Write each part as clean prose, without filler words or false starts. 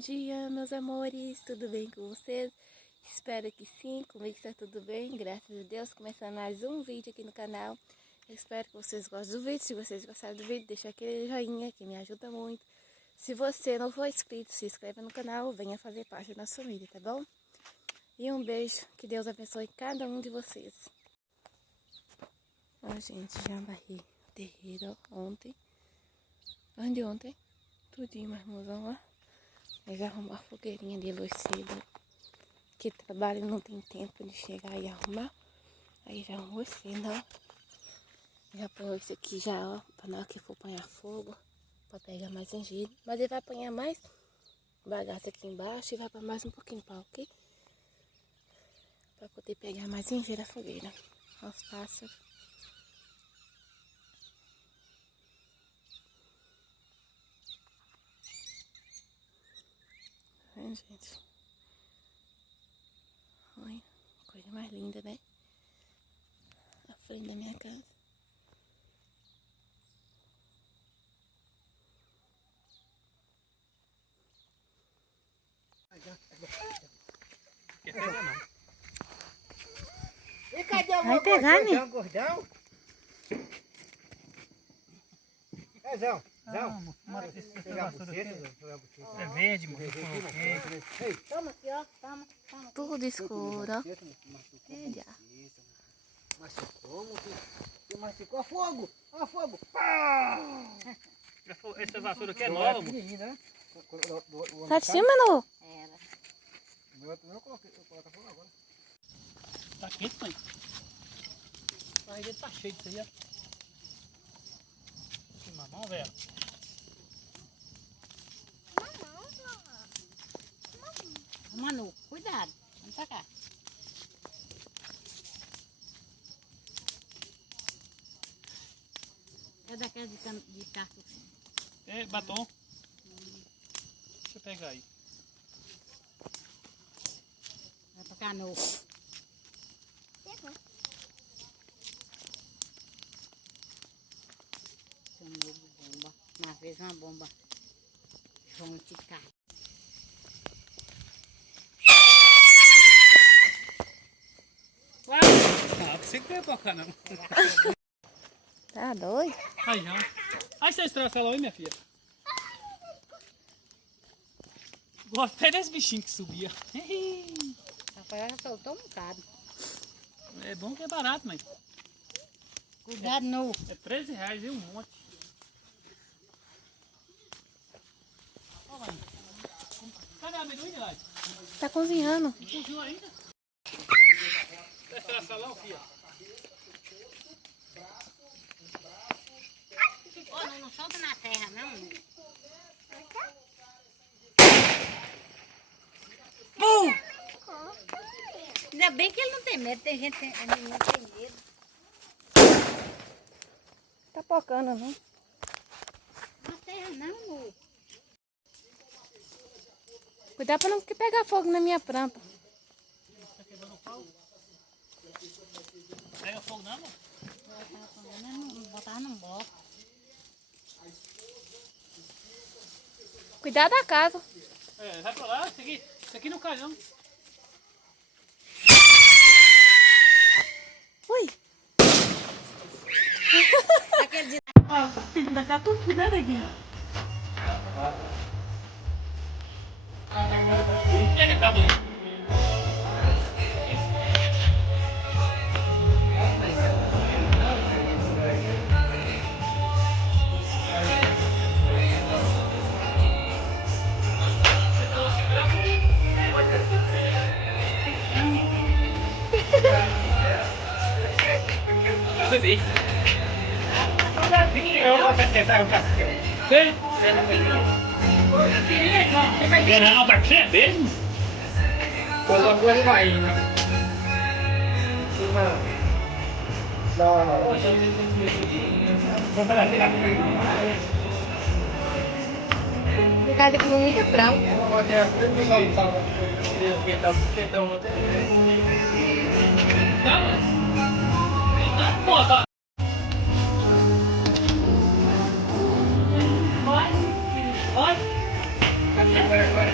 dia, meus amores, tudo bem com vocês? Espero que sim, comigo está tudo bem, graças a Deus. Começando mais um vídeo aqui no canal. Eu espero que vocês gostem do vídeo. Se vocês gostaram do vídeo, deixa aquele joinha que me ajuda muito. Se você não for inscrito, se inscreva no canal, venha fazer parte da nossa família, tá bom? E um beijo, que Deus abençoe cada um de vocês. Ó, gente, já varri o terreiro ontem. Onde ontem? Tudinho, mas irmãozão, ó. Aí já arrumar a fogueirinha de luz cedo. Que trabalho não tem tempo de chegar e arrumar. Aí já arrumou cedo, ó. Já põe esse aqui já, ó. Pra na hora que for apanhar fogo. Pra pegar mais angido. Mas ele vai apanhar mais bagaço aqui embaixo. E vai pra mais um pouquinho pau aqui. Pra poder pegar mais engenho a fogueira. Ó os pássaros. Gente, olha, coisa mais linda, né? A frente da minha casa. Quer pegar não. E cadê o Vai pegar, né? Gordão? É, Zão. Pegar a buceta. É verde, mano. Ei, Toma aqui, ó. Toma. Tudo escuro, ó. Olha. Machucou, que machucou. Fogo! Ó, fogo! Pá! Essa vassoura aqui é nova, mano. Sai de cima, não? Era. Eu coloquei fogo agora. Tá quente, mãe. A rede tá cheia disso aí, ó. Que mamão, velho. Manu, cuidado. Vamos pra cá. É daquela de carro. É, batom. Deixa eu pegar aí. Vai pra cá, no. Chamou de bomba. Uma vez uma bomba. Junte de carro. Ah, você que não ia tocar, não. Tá doido? Aí já. Aí você estressa ela aí, minha filha. Gosto até desse bichinho que subia. Rafael já soltou um bocado. É bom que é barato, mãe. Cuidado, no. É R$13 e um monte. Ó, mãe. Cadê a amendoim, Lai? Tá cozinhando. Não cozinhou ainda? Vai estourar salão, filha? Ô, não solta na terra, não. Pum! Ainda bem que ele não tem medo. Tem gente que não tem medo. Tá pocando, não? Na terra, não, amor. Cuidado pra não pegar fogo na minha planta. Tá quebrando o pau? Pega fogo não, mano? Botar num bloco. Cuidado da casa. É, vai pra lá, isso aqui não cai não. Ui. Aquele dia. Ainda tá tudo cuidado aqui. Tá bom. Eu vou tentar um café. Sim? Não, pra você mesmo? Coisa boa vai. Não. Vamos para lá. Casa que não fica bravo. Pô, tá. Vai. Agora.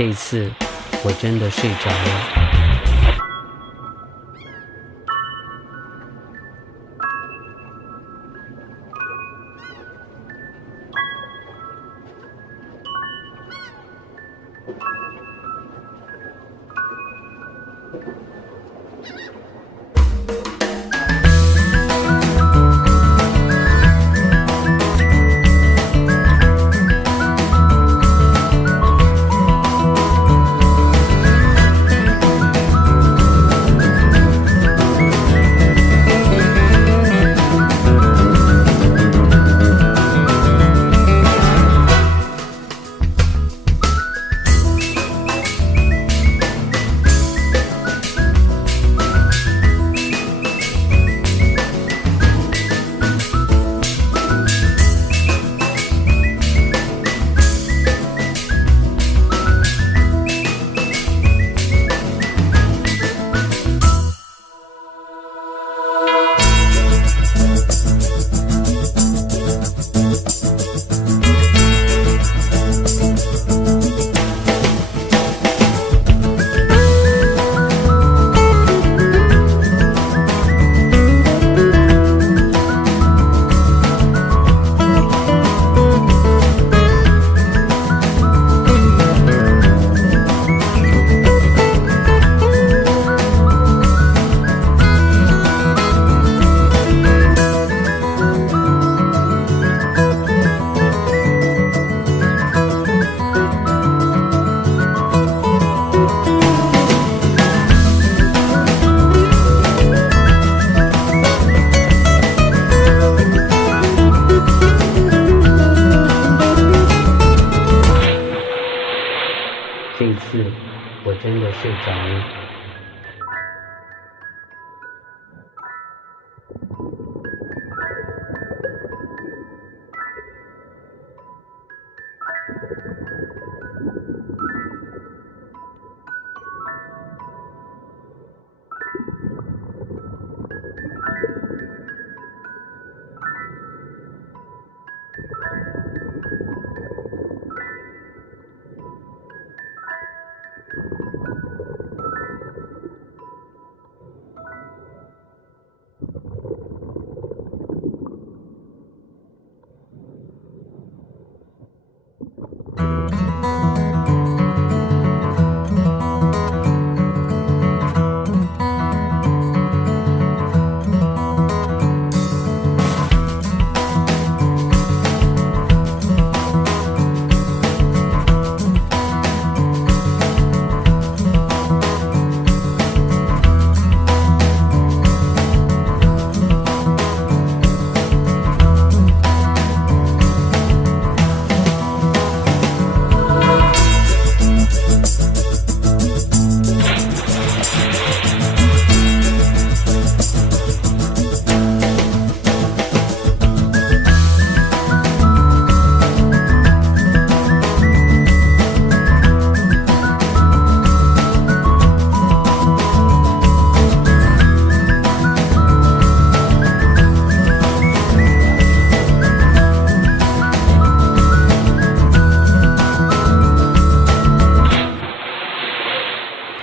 这一次我真的睡着了。这一次我真的睡着了。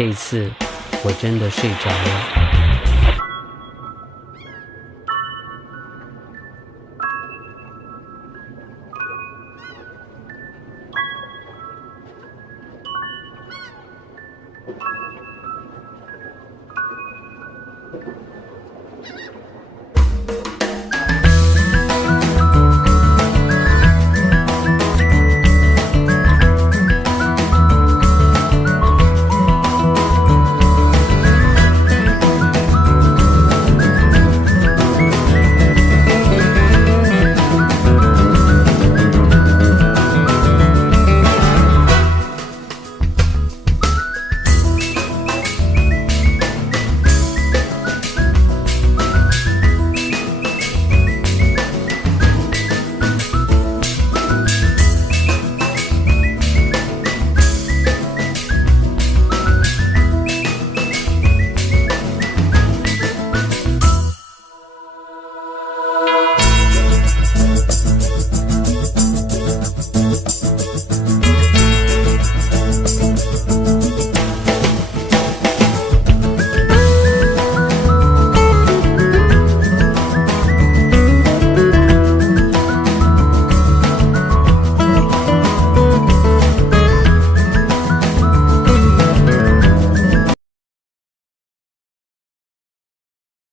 这一次我真的睡着了。